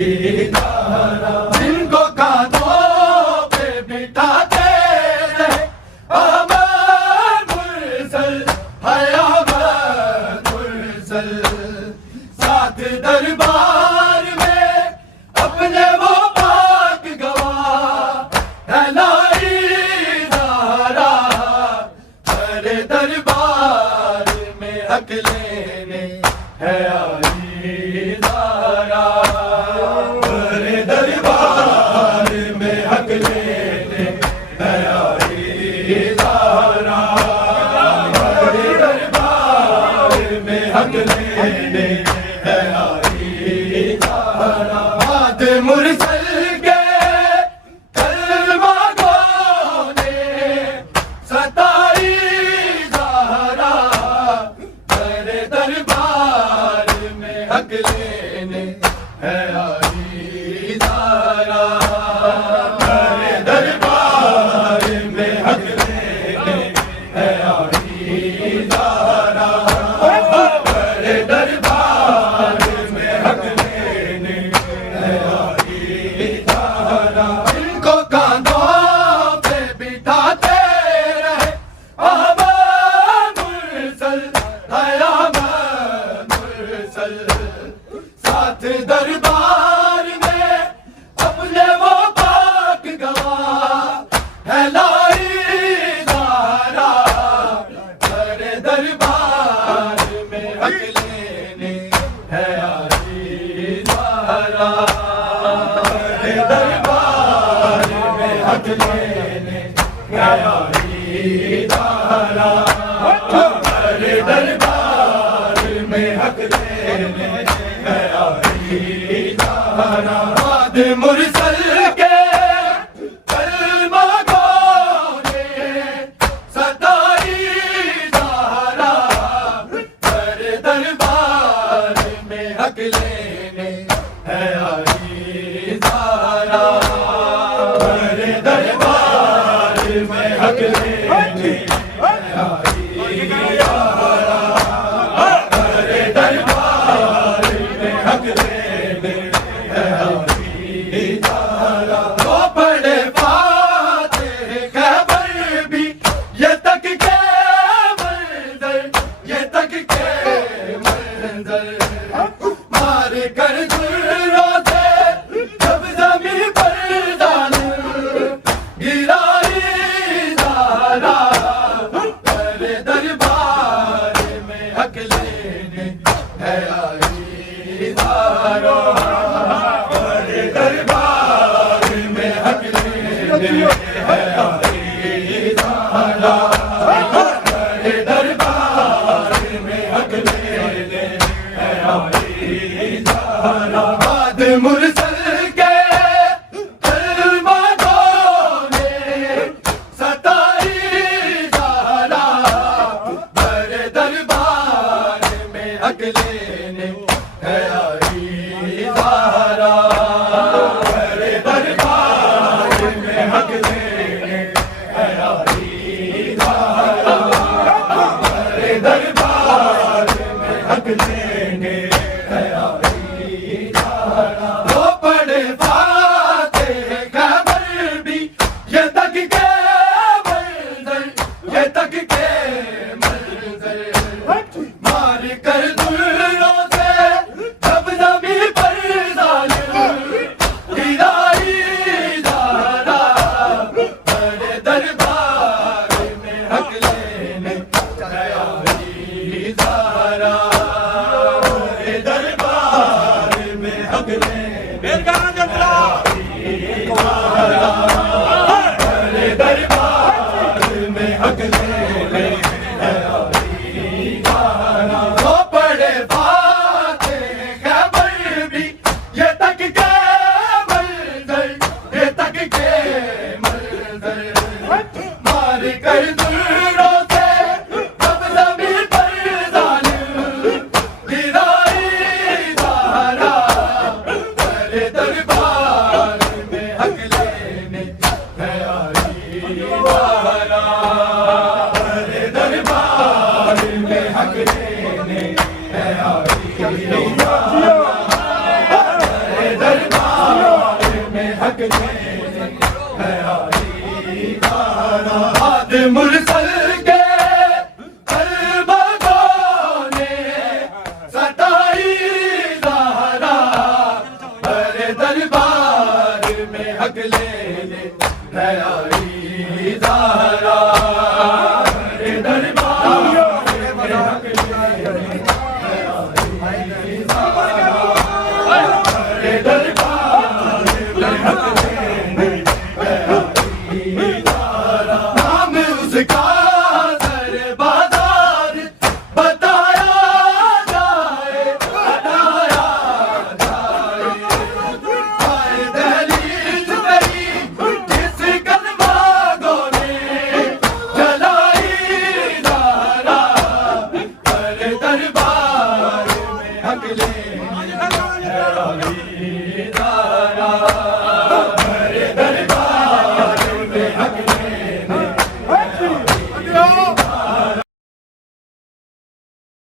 जिनको कांधों पे बिठाते रहे अमर मुरसल हयामत मुरसल साथ दरबार में अपने वो पाक गवाह हलाई ज़हरा तेरे दरबार में हक लेने है आई ज़हरा दरबार में हक लेने है आई ज़हरा दरबार में हक लेने है आई ज़हरा बात मुरसल के कलमा गो ने सताई ज़हरा तेरे दरबार में हक लेने है आई ज़हरा तेरे दरबार में हक लेने है आई ज़हरा तेरे दरबार में हक लेने है आई ज़हरा इनको कांधों पे बिठाते रहे अहमद मुरसल हयामत मुरसल साथ दरबार में अपने वो पाक गवाह हलाई ज़हरा तेरे दरबार में हक लेने है आई ज़हरा तेरे दरबार में हक लेने है आई ज़हरा तेरे दरबार में हक लेने है आई ज़हरा बाद मुरसल के कलमा गो ने सताई ज़हरा तेरे दरबार में हक लेने है आई ज़हरा तेरे दरबार में हक लेने है आई ज़हरा तेरे दरबार में हक लेने है आई ज़हरा वो पढ़े फातिह खैबर भी ये तक के मंजर ये तक के मंजर मार कर गुर्रों से जब ज़मीं पर जालिम गिराई ज़हरा तेरे दरबार में हक लेने है आई ज़हरा तेरे दरबार में हक लेने है आई ज़हरा तेरे दरबार में हक लेने है आई ज़हरा बाद मुरसल के कलमा गो ने सताई ज़हरा तेरे दरबार में हक लेने है आई ज़हरा तेरे दरबार में हक लेने है आई ज़हरा तेरे दरबार में हक लेने है आई ज़हरा वो पढ़े फातिह खैबर भी ये तक के मंजर ये तक के मंजर मार कर दुर्रों से जब ज़मीं पर जालिम गिराई ज़हरा तेरे दरबार में हक लेने है आई ज़हरा तेरे दरबार में हक लेने है आई ज़हरा तेरे दरबार में हक लेने है आई ज़हरा वो पढ़े फातिह खैबर भी ये तक के मंजर ये तक के मंजर मार कर दुर्रों से जब ज़मीं पर जालिम गिराई ज़हरा तेरे दरबार में हक लेने है आई ज़हरा तेरे दरबार में हक लेने है आई ज़हरा हक लेने है आई दारा। बाद मुरसल के अलबगों ने सताई ज़हरा, हर दरबार में हक लेने है आई ज़हरा। हर दरबार में हक लेने है आई ज़हरा। हर दरबार में हक लेने है आई ज़हरा। नाम उसका बाजार बताया जाए, बताया जाए। दहलीज गई जिस कदमागों ने जलाई ज़हरा, हर दरबार में हक लेने है आई ज़हरा।